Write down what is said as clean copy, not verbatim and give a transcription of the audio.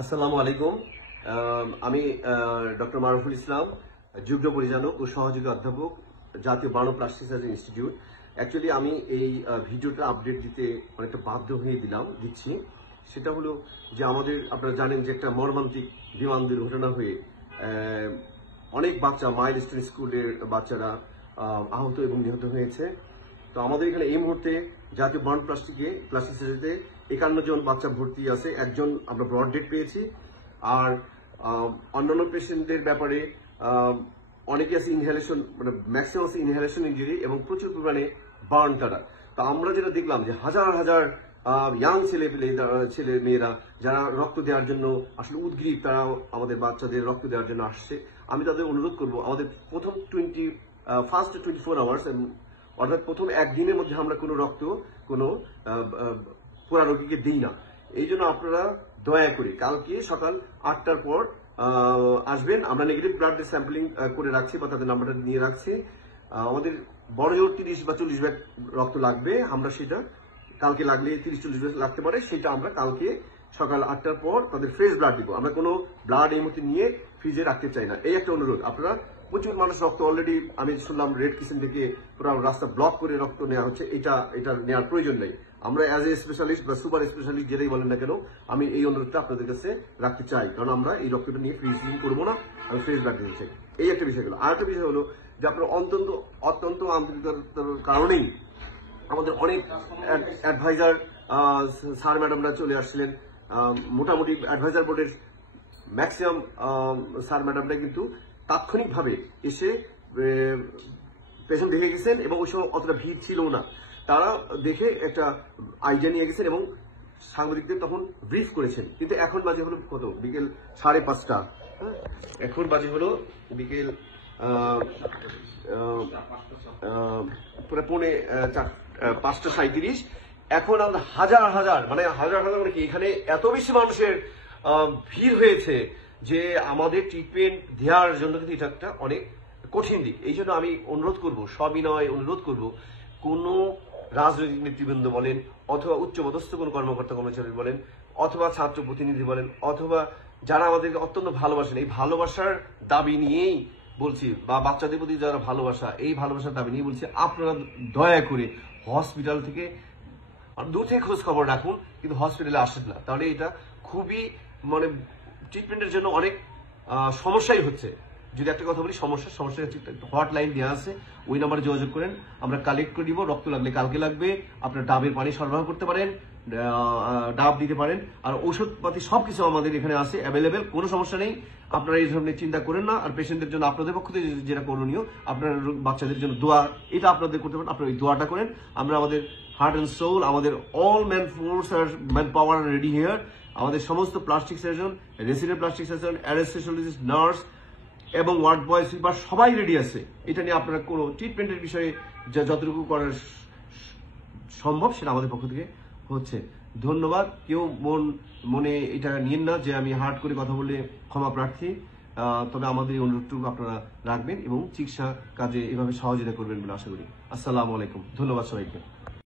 আসসালামু আলাইকুম। আমি ডক্টর মারুফুল ইসলাম, যুগ্ম পরিচালক ও সহযোগী অধ্যাপক, জাতীয় burn plastic surgery institute. Actually আমি এই ভিডিওটা আপডেট দিতে অনেকটা বাধ্য হয়ে দিচ্ছি। সেটা হলো যে আপনারা জানেন যে একটা মর্মান্তিক বিমান দুর্ঘটনা হয়ে অনেক বাচ্চা মাইলস্টোন স্কুলের বাচ্চারা আহত এবং নিহত হয়েছে। তো আমাদের এখানে এই মুহূর্তে জাতীয় বার্ন প্লাস্টিক সার্জারিতে 51 জন বাচ্চা ভর্তি আছে। একজন আমরা ব্রড ডেট পেয়েছি। আর অন্যান্য পেশেন্টদের ব্যাপারে অনেকে আছে ইনহেলেশন, মানে ম্যাক্সিমাম আছে ইনহেলেশন ইনজুরি এবং প্রচুর পরিমাণে বার্ন তারা। তো আমরা যেটা দেখলাম যে হাজার হাজার ইয়াং ছেলে মেয়েরা যারা রক্ত দেওয়ার জন্য আসলে উদ্গ্রীব, তারা আমাদের বাচ্চাদের রক্ত দেওয়ার জন্য আসছে। আমি তাদের অনুরোধ করব, আমাদের প্রথম 24 আওয়ার্স অর্থাৎ প্রথম একদিনের মধ্যে আমরা কোনো রক্ত কোনো পুরা রোগীকে দিই না। এই জন্য আপনারা দয়া করে কালকে সকাল 8টার পর আসবেন। আমরা নেগেটিভ ব্লাড স্যাম্পলিং করে রাখছি বা তাদের নাম্বারটা নিয়ে রাখছি। আমাদের বড় জোর 30 বা 40 ব্যাগ রক্ত লাগবে। আমরা সেটা কালকে লাগলে 30-40 ব্যাগ লাগতে পারে, সেটা আমরা কালকে সকাল 8টার পর তাদের ফ্রেশ ব্লাড দিব। আমরা কোনো ব্লাড এই মুহূর্তে নিয়ে ফ্রিজে রাখতে চাই না। এই একটা অনুরোধ। আপনারা প্রচুর মানুষ রক্ত অলরেডি আমি শুনলাম রেড কিচেন থেকে পুরো রাস্তা ব্লক করে রক্ত নেওয়া হচ্ছে। এটা নেওয়ার প্রয়োজন নেই। আমরা অ্যাজ এ স্পেশালিস্ট বা সুপার স্পেশালিস্ট যেটাই বলেন না কেন, আমি এই অনুরোধটা আপনাদের কাছে রাখতে চাই, কারণ আমরা এই রক্তটা নিয়ে ফ্রিজিং করবো না, আমি ফ্রেশ ব্লাড দিতে চাই। এই একটা বিষয় হলো। আর একটা বিষয় হলো যে আপনার অত্যন্ত আন্তরিকতার কারণেই আমাদের অনেক অ্যাডভাইজার স্যার ম্যাডামরা চলে আসছিলেন। মোটামুটি অ্যাডভাইজার বোর্ডের ম্যাক্সিমাম স্যার ম্যাডামরা কিন্তু তাৎক্ষণিকভাবে এসে পেশেন্ট দেখে গেছেন এবং ওই সময় অতটা ভিড় ছিল না। তারা দেখে একটা আইডিয়া নিয়ে গেছেন এবং সাংবাদিকদের তখন ব্রিফ করেছেন। কিন্তু এখন বাজে হলো কত? বিকেল 5:30। এখন বাজে হলো বিকেল পুরো 5:37। এখন আমরা হাজার হাজার মানে কি এখানে এত বেশি মানুষের ভিড় হয়েছে যে আমাদের ট্রিটমেন্ট দেওয়ার জন্য কিন্তু এটা একটা অনেক কঠিন দিক। এই জন্য আমি অনুরোধ করব, সবিনয় অনুরোধ করব, কোনো রাজনৈতিক নেতৃবৃন্দ বলেন অথবা উচ্চপদস্থ কোনো কর্মকর্তা কর্মচারী বলেন অথবা ছাত্র প্রতিনিধি বলেন অথবা যারা আমাদেরকে অত্যন্ত ভালোবাসেন, এই ভালোবাসার দাবি নিয়েই বলছি, বা বাচ্চাদের প্রতি যারা ভালোবাসা, এই ভালোবাসার দাবি নিয়ে বলছি, আপনারা দয়া করে হসপিটাল থেকে দূর থেকে খোঁজ খবর রাখুন, কিন্তু হসপিটালে আসেন না। তাহলে এটা খুবই মানে ট্রিটমেন্টের জন্য অনেক সমস্যাই হচ্ছে। যদি একটা কথা বলি, সমস্যা হটলাইন দেওয়া আছে, ওই নাম্বারে যোগাযোগ করেন। আমরা কালেক্ট করে দিব। রক্ত লাগলে কালকে লাগবে। আপনার ডাবের পানি সরবরাহ করতে পারেন, ডাব দিতে পারেন, আর ঔষধপাতি সবকিছু আমাদের এখানে আছে অ্যাভেলেবেল। কোনো সমস্যা নেই। আপনারা এই ধরনের চিন্তা করেন না। আর পেশেন্টদের জন্য আপনাদের পক্ষ থেকে যেটা করণীয়, আপনার বাচ্চাদের জন্য দোয়া, এটা আপনাদের করতে পারেন। আপনারা এই দোয়াটা করেন। আমরা আমাদের হার্ট অ্যান্ড সোল, আমাদের all man power ready here. আমাদের সমস্ত plastic surgeon, resident plastic surgeon, anaesthesiologist, nurse এবং ওয়ার্ড বয়, সুইপার সবাই রেডি আছে। এটা নিয়ে আপনারা কোনো ট্রিটমেন্টের বিষয়ে যতটুকু করার সম্ভব সেটা আমাদের পক্ষ থেকে হচ্ছে। ধন্যবাদ। কেউ মনে এটা নিয়েন না যে আমি হার্ড করে কথা বলে ক্ষমা প্রার্থী। তবে আমাদের এই অনুরোধটুকু আপনারা রাখবেন এবং চিকিৎসা কাজে এভাবে সহযোগিতা করবেন বলে আশা করি। আসসালামু আলাইকুম। ধন্যবাদ সবাইকে।